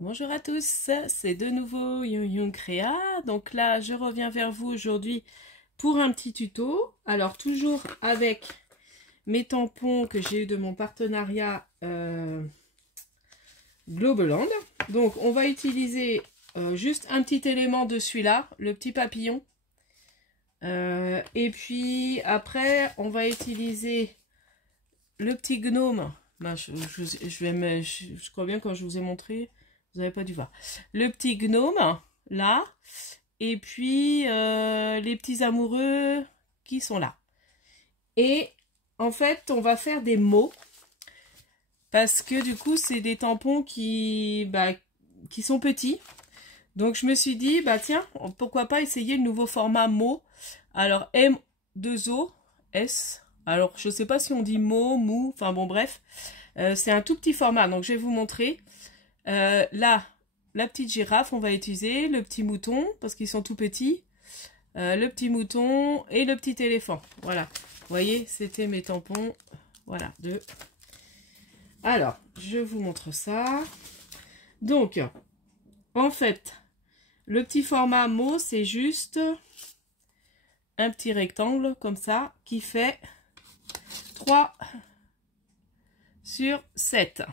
Bonjour à tous, c'est de nouveau Young Créa. Donc là, je reviens vers vous aujourd'hui pour un petit tuto. Alors toujours avec mes tampons que j'ai eu de mon partenariat Globaland. Donc on va utiliser juste un petit élément de celui-là, le petit papillon. Et puis après, on va utiliser le petit gnome. Ben, je crois bien quand je vous ai montré. Vous n'avez pas dû voir. Le petit gnome, là. Et puis, les petits amoureux qui sont là. Et, en fait, on va faire des mots. Parce que, du coup, c'est des tampons qui sont petits. Donc, je me suis dit, bah tiens, pourquoi pas essayer le nouveau format mot. Alors, M2O, S. Alors, je ne sais pas si on dit mot, mou, enfin bon, bref. C'est un tout petit format, donc je vais vous montrer. Là, la petite girafe, on va utiliser le petit mouton, parce qu'ils sont tout petits, le petit mouton et le petit éléphant. Voilà, vous voyez, c'était mes tampons. Voilà, deux. Alors, je vous montre ça. Donc, en fait, le petit format mot, c'est juste un petit rectangle, comme ça, qui fait 3 sur 7.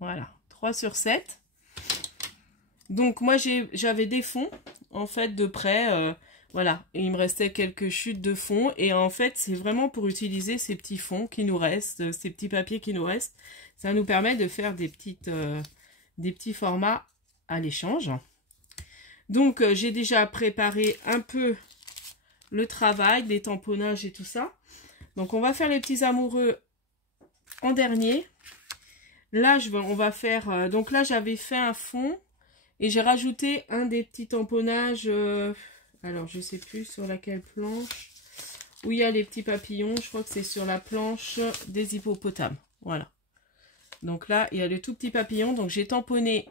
Voilà, 3 sur 7. Donc moi j'avais des fonds en fait de près, voilà, et il me restait quelques chutes de fond et en fait c'est vraiment pour utiliser ces petits fonds qui nous restent, ces petits papiers qui nous restent, ça nous permet de faire des petits formats à l'échange. Donc j'ai déjà préparé un peu le travail, les tamponnages et tout ça. Donc on va faire les petits amoureux en dernier. Là on va faire, donc là j'avais fait un fond. Et j'ai rajouté un des petits tamponnages, alors je sais plus sur laquelle planche, où il y a les petits papillons, je crois que c'est sur la planche des hippopotames, voilà. Donc là, il y a le tout petit papillon, donc j'ai tamponné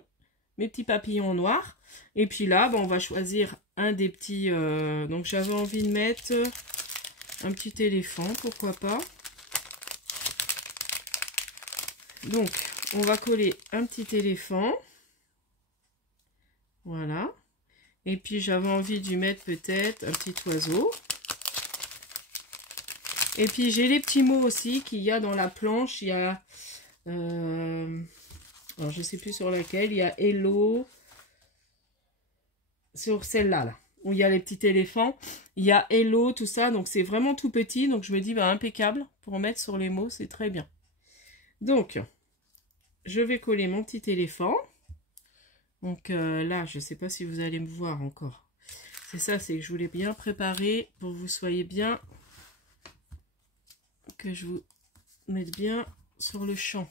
mes petits papillons noirs. Et puis là, on va choisir un des petits, donc j'avais envie de mettre un petit éléphant, pourquoi pas. Donc, on va coller un petit éléphant. Voilà. Et puis j'avais envie d'y mettre peut-être un petit oiseau. Et puis j'ai les petits mots aussi qu'il y a dans la planche. Il y a, alors je sais plus sur laquelle, il y a hello. Sur celle-là, là, où il y a les petits éléphants. Il y a hello, tout ça. Donc c'est vraiment tout petit. Donc je me dis, impeccable pour mettre sur les mots, c'est très bien. Donc, je vais coller mon petit éléphant. Donc là, je ne sais pas si vous allez me voir encore. C'est ça, c'est que je voulais bien préparer pour que vous soyez bien, que je vous mette bien sur le champ.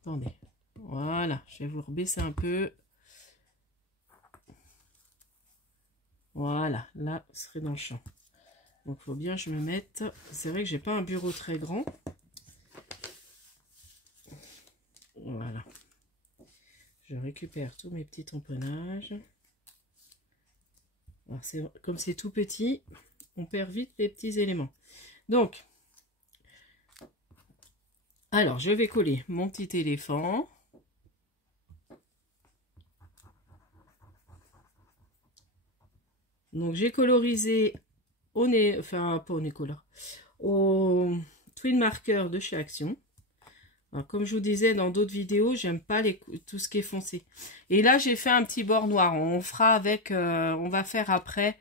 Attendez, voilà, je vais vous rebaisser un peu. Voilà, là, ce serait dans le champ. Donc, il faut bien que je me mette. C'est vrai que j'ai pas un bureau très grand. Voilà. Je récupère tous mes petits tamponnages. Alors comme c'est tout petit, on perd vite les petits éléments. Donc, alors je vais coller mon petit éléphant. Donc j'ai colorisé au nez, enfin pas au nez color, au twin marker de chez Action. Alors, comme je vous disais dans d'autres vidéos, j'aime pas tout ce qui est foncé. Et là, j'ai fait un petit bord noir. On fera avec, on va faire après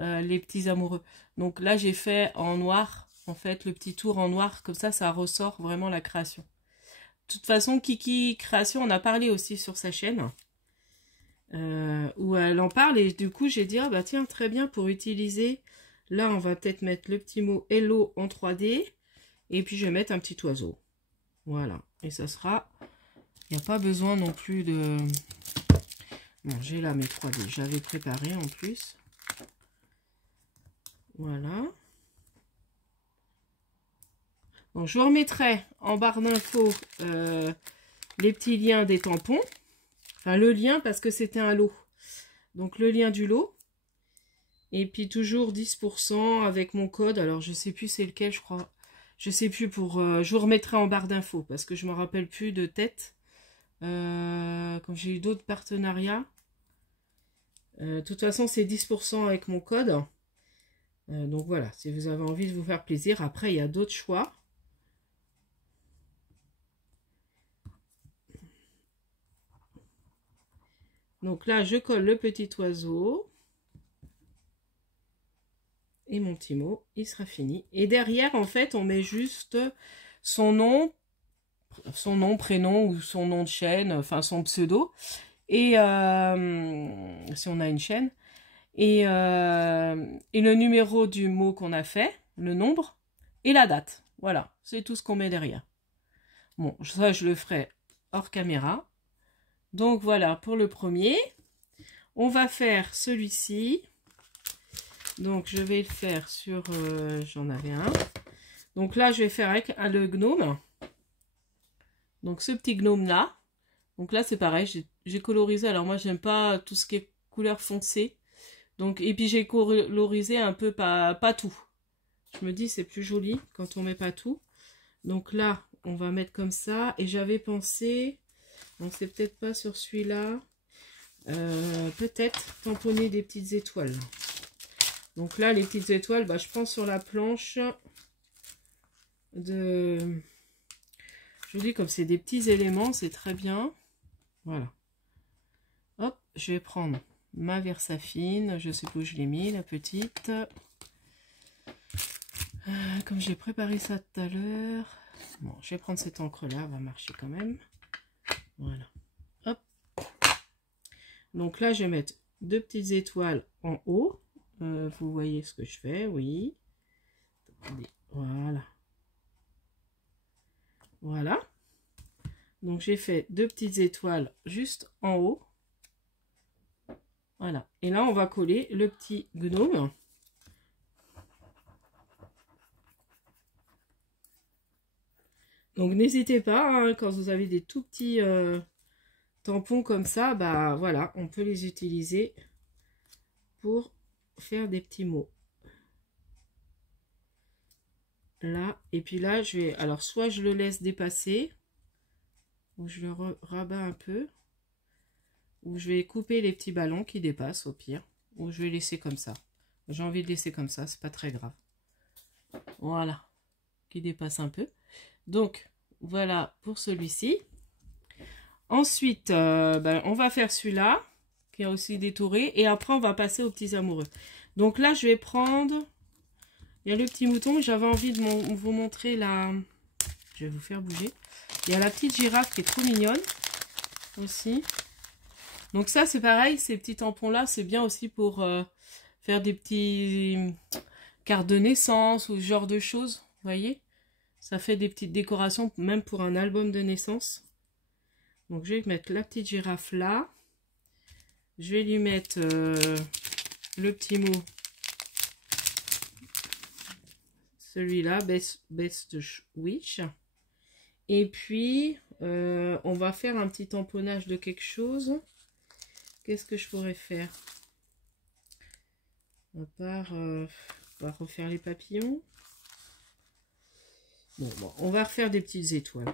les petits amoureux. Donc là, j'ai fait en noir, en fait, le petit tour en noir. Comme ça ressort vraiment la création. De toute façon, Kiki Création, on a parlé aussi sur sa chaîne. Où elle en parle. Et du coup, j'ai dit, ah bah tiens, très bien pour utiliser. Là, on va peut-être mettre le petit mot hello en 3D. Et puis, je vais mettre un petit oiseau. Voilà, et ça sera, il n'y a pas besoin non plus de... Bon, j'ai là mes 3D, j'avais préparé en plus. Voilà. Donc, je vous remettrai en barre d'infos les petits liens des tampons. Enfin, le lien parce que c'était un lot. Donc, le lien du lot. Et puis, toujours 10% avec mon code. Alors, je sais plus c'est lequel, je crois. Je sais plus je vous remettrai en barre d'infos parce que je me rappelle plus de tête. Comment comme j'ai eu d'autres partenariats. De toute façon, c'est 10% avec mon code. Donc voilà, si vous avez envie de vous faire plaisir. Après, il y a d'autres choix. Donc là, je colle le petit oiseau. Et mon petit mot, il sera fini. Et derrière, en fait, on met juste son nom, prénom ou son nom de chaîne, enfin son pseudo. Et si on a une chaîne. Et le numéro du mot qu'on a fait, le nombre, et la date. Voilà, c'est tout ce qu'on met derrière. Bon, ça, je le ferai hors caméra. Donc voilà, pour le premier, on va faire celui-ci. Donc je vais le faire sur, j'en avais un. Donc là, je vais faire avec le gnome. Donc ce petit gnome là. Donc là, c'est pareil, j'ai colorisé. Alors moi, j'aime pas tout ce qui est couleur foncée. Donc, et puis j'ai colorisé un peu pas tout. Je me dis c'est plus joli quand on met pas tout. Donc là, on va mettre comme ça. Et j'avais pensé, bon c'est peut-être pas sur celui-là, peut-être tamponner des petites étoiles. Donc là, les petites étoiles, bah, je prends sur la planche de... Je vous dis, comme c'est des petits éléments, c'est très bien. Voilà. Hop, je vais prendre ma Versafine, je sais pas où je l'ai mis, la petite. Comme j'ai préparé ça tout à l'heure. Bon, je vais prendre cette encre-là, elle va marcher quand même. Voilà. Hop. Donc là, je vais mettre deux petites étoiles en haut. Vous voyez ce que je fais, oui. Voilà. Voilà. Donc j'ai fait deux petites étoiles juste en haut. Voilà. Et là, on va coller le petit gnome. Donc n'hésitez pas, hein, quand vous avez des tout petits tampons comme ça, bah voilà, on peut les utiliser pour faire des petits mots. Là, et puis là, je vais, alors soit je le laisse dépasser, ou je le rabats un peu, ou je vais couper les petits ballons qui dépassent au pire, ou je vais laisser comme ça. J'ai envie de laisser comme ça, c'est pas très grave. Voilà, qui dépasse un peu. Donc, voilà pour celui-ci. Ensuite, on va faire celui-là, qui est aussi détouré, et après on va passer aux petits amoureux. Donc là, je vais prendre... Il y a le petit mouton, j'avais envie de vous montrer la... Je vais vous faire bouger. Il y a la petite girafe qui est trop mignonne, aussi. Donc ça, c'est pareil, ces petits tampons-là, c'est bien aussi pour faire des petits cartes de naissance ou ce genre de choses, vous voyez. Ça fait des petites décorations, même pour un album de naissance. Donc je vais mettre la petite girafe là. Je vais lui mettre le petit mot. Celui-là, Best Wish. Et puis, on va faire un petit tamponnage de quelque chose. Qu'est-ce que je pourrais faire? À part, on va refaire les papillons. Bon, on va refaire des petites étoiles.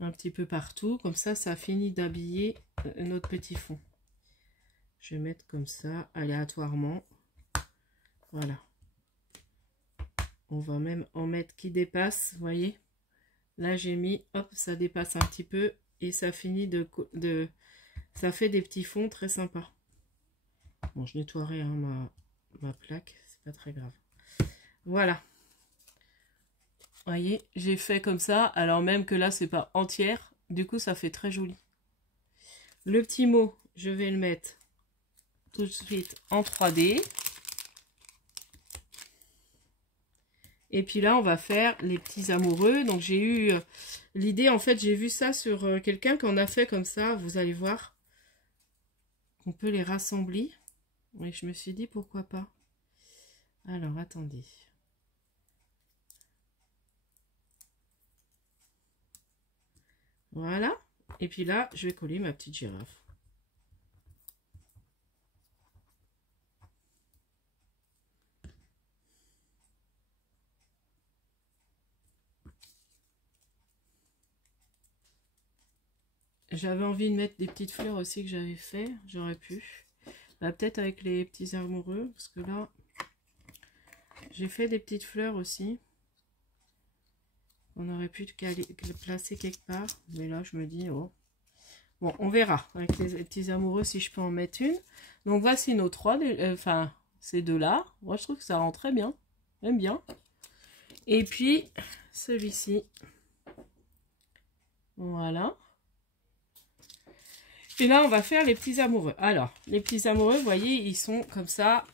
Un petit peu partout. Comme ça, ça finit d'habiller notre petit fond. Je vais mettre comme ça, aléatoirement. Voilà. On va même en mettre qui dépasse, vous voyez. Là, j'ai mis, hop, ça dépasse un petit peu. Et ça finit ça fait des petits fonds très sympas. Bon, je nettoierai hein, ma plaque, c'est pas très grave. Voilà. Vous voyez, j'ai fait comme ça, alors même que là, c'est pas entière. Du coup, ça fait très joli. Le petit mot, je vais le mettre tout de suite en 3D. Et puis là, on va faire les petits amoureux. Donc, j'ai eu l'idée, en fait, j'ai vu ça sur quelqu'un qui en a fait comme ça. Vous allez voir qu'on peut les rassembler. Et je me suis dit, pourquoi pas. Alors, attendez. Voilà. Et puis là, je vais coller ma petite girafe. j'avais envie de mettre des petites fleurs aussi que j'avais fait. J'aurais pu. Bah, peut-être avec les petits amoureux. Parce que là, j'ai fait des petites fleurs aussi. On aurait pu le placer quelque part. Mais là, je me dis, oh. Bon, on verra avec les petits amoureux si je peux en mettre une. Donc, voici nos trois. Enfin, ces deux-là. Moi, je trouve que ça rend très bien. J'aime bien. Et puis, celui-ci. Voilà. Et là, on va faire les petits amoureux. Alors, les petits amoureux, vous voyez, ils sont comme ça.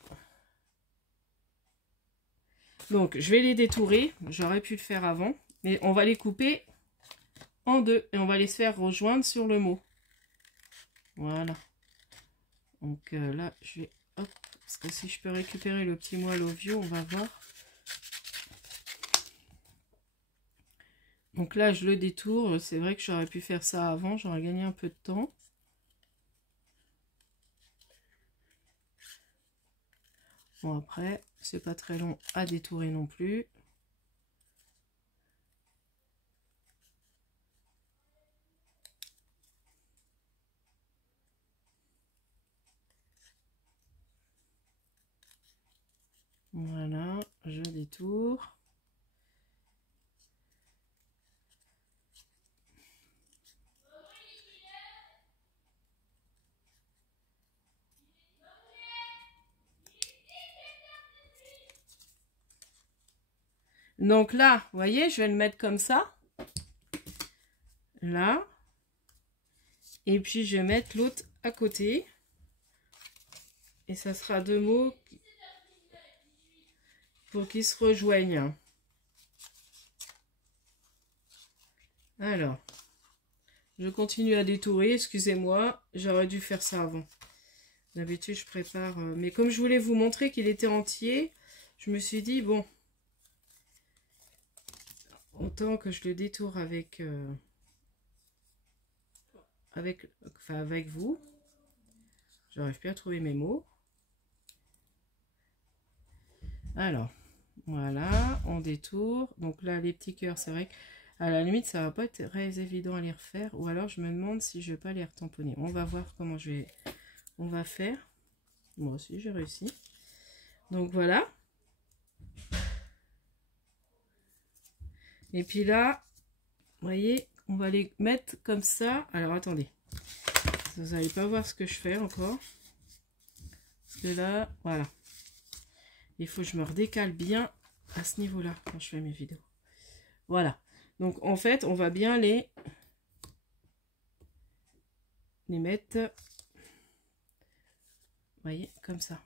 Donc, je vais les détourer. J'aurais pu le faire avant. Mais on va les couper en deux. Et on va les faire rejoindre sur le mot. Voilà. Donc là, je vais... Hop. Parce que si je peux récupérer le petit mot I love you, on va voir. Donc là, je le détourne. C'est vrai que j'aurais pu faire ça avant. J'aurais gagné un peu de temps. Bon, après, c'est pas très long à détourer non plus. Voilà, je détourne. Donc là, vous voyez, je vais le mettre comme ça. Là. Et puis, je vais mettre l'autre à côté. Et ça sera deux mots pour qu'ils se rejoignent. Alors, je continue à détourer. Excusez-moi, j'aurais dû faire ça avant. D'habitude, je prépare... mais comme je voulais vous montrer qu'il était entier, je me suis dit, bon... Autant que je le détourne avec vous. J'arrive plus à trouver mes mots. Alors, voilà, on détourne. Donc là, les petits cœurs, c'est vrai qu'à la limite, ça va pas être très évident à les refaire. Ou alors, je me demande si je vais pas les retamponner. On va voir comment on va faire. Moi aussi, j'ai réussi. Donc voilà. Et puis là, vous voyez, on va les mettre comme ça. Alors, attendez. Vous n'allez pas voir ce que je fais encore. Parce que là, voilà. Il faut que je me redécale bien à ce niveau-là quand je fais mes vidéos. Voilà. Donc, en fait, on va bien les mettre, vous voyez, comme ça.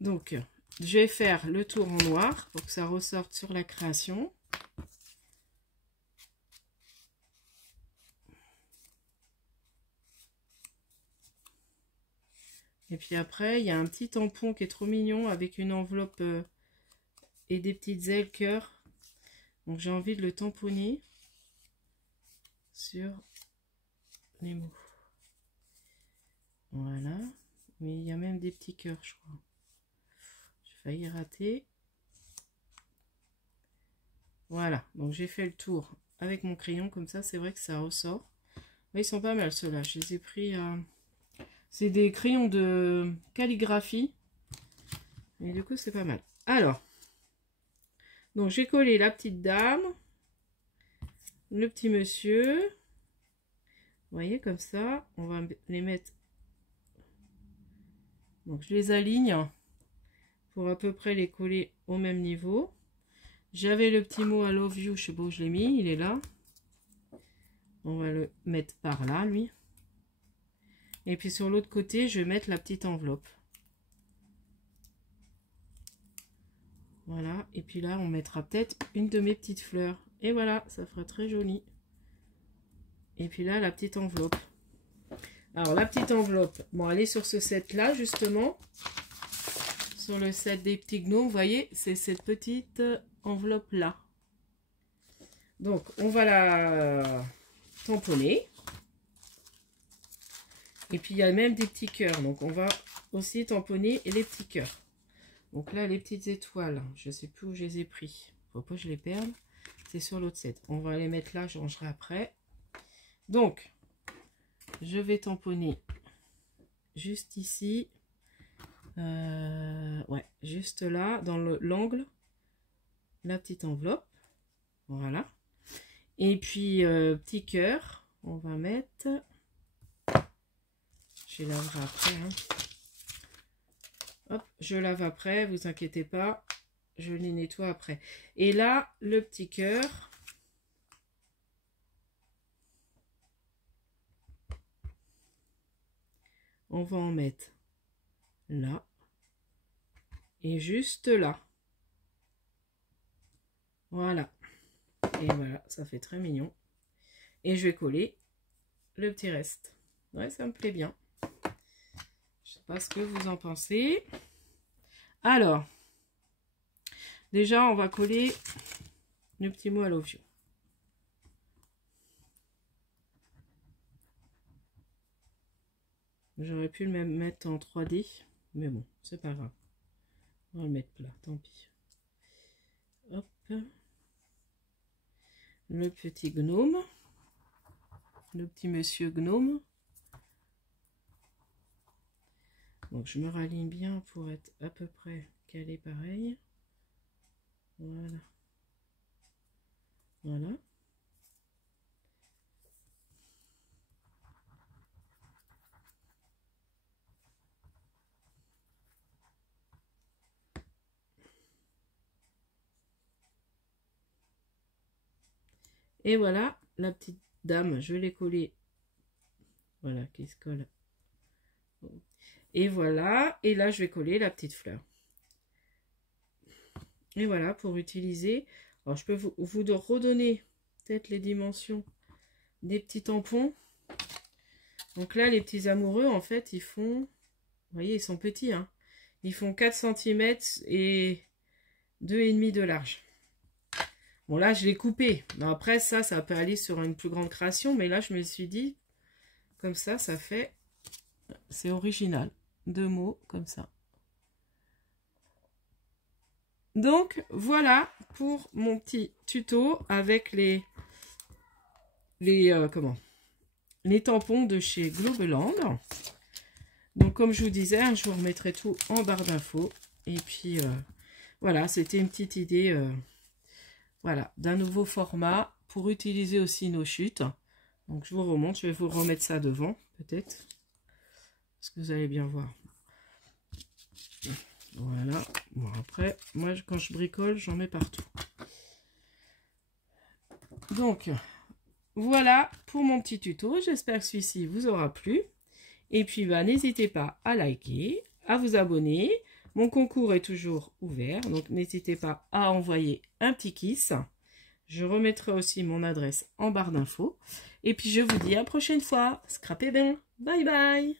Donc, je vais faire le tour en noir pour que ça ressorte sur la création. Et puis après, il y a un petit tampon qui est trop mignon avec une enveloppe et des petites ailes cœur. Donc j'ai envie de le tamponner sur les mots. Voilà. Mais il y a même des petits cœurs, je crois. J'ai failli rater. Voilà. Donc j'ai fait le tour avec mon crayon. Comme ça, c'est vrai que ça ressort. Mais ils sont pas mal ceux-là. Je les ai pris... c'est des crayons de calligraphie. Et du coup, c'est pas mal. Alors, donc j'ai collé la petite dame, le petit monsieur. Vous voyez, comme ça, on va les mettre. Donc, je les aligne pour à peu près les coller au même niveau. J'avais le petit mot I love you, je sais pas où je l'ai mis, il est là. On va le mettre par là, lui. Et puis sur l'autre côté, je vais mettre la petite enveloppe. Voilà, et puis là, on mettra peut-être une de mes petites fleurs. Et voilà, ça fera très joli. Et puis là, la petite enveloppe. Alors, la petite enveloppe, bon, elle est sur ce set-là, justement. Sur le set des petits gnomes, vous voyez, c'est cette petite enveloppe-là. Donc, on va la tamponner. Et puis, il y a même des petits cœurs. Donc, on va aussi tamponner les petits cœurs. Donc là, les petites étoiles, je ne sais plus où je les ai pris. Faut pas que je les perde. C'est sur l'autre set. On va les mettre là, je rangerai après. Donc, je vais tamponner juste ici. Ouais, juste là, dans l'angle, la petite enveloppe. Voilà. Et puis, petit cœur, on va mettre... Je laverai après. Hein. Hop, je lave après, vous inquiétez pas. Je les nettoie après. Et là, le petit cœur. On va en mettre là. Et juste là. Voilà. Et voilà, ça fait très mignon. Et je vais coller le petit reste. Ouais, ça me plaît bien. Je sais pas ce que vous en pensez. Alors, déjà, on va coller le petit mot I love you. J'aurais pu le même mettre en 3D, mais bon, c'est pas grave. On va le mettre là, tant pis. Hop. Le petit gnome. Le petit monsieur gnome. Donc je me raligne bien pour être à peu près calé pareil. Voilà. Voilà. Et voilà, la petite dame, je vais les coller. Voilà, qui se colle. Et voilà, et là je vais coller la petite fleur. Et voilà, pour utiliser, alors je peux vous redonner peut-être les dimensions des petits tampons. Donc là, les petits amoureux, en fait, ils font, vous voyez, ils sont petits, hein. Ils font 4 cm et 2,5 de large. Bon, là, je l'ai coupé. Mais après, ça peut aller sur une plus grande création. Mais là, je me suis dit, comme ça fait... C'est original. 2 mots, comme ça. Donc, voilà pour mon petit tuto avec les tampons de chez Globeland. Donc, comme je vous disais, je vous remettrai tout en barre d'infos. Et puis, voilà, c'était une petite idée... voilà, d'un nouveau format pour utiliser aussi nos chutes. Donc je vous remonte, je vais vous remettre ça devant, peut-être. Parce que vous allez bien voir. Voilà. Bon, après, moi, quand je bricole, j'en mets partout. Donc, voilà pour mon petit tuto. J'espère que celui-ci vous aura plu. Et puis, bah, n'hésitez pas à liker, à vous abonner. Mon concours est toujours ouvert, donc n'hésitez pas à envoyer un petit kiss. Je remettrai aussi mon adresse en barre d'infos. Et puis je vous dis à la prochaine fois. Scrapez bien. Bye bye.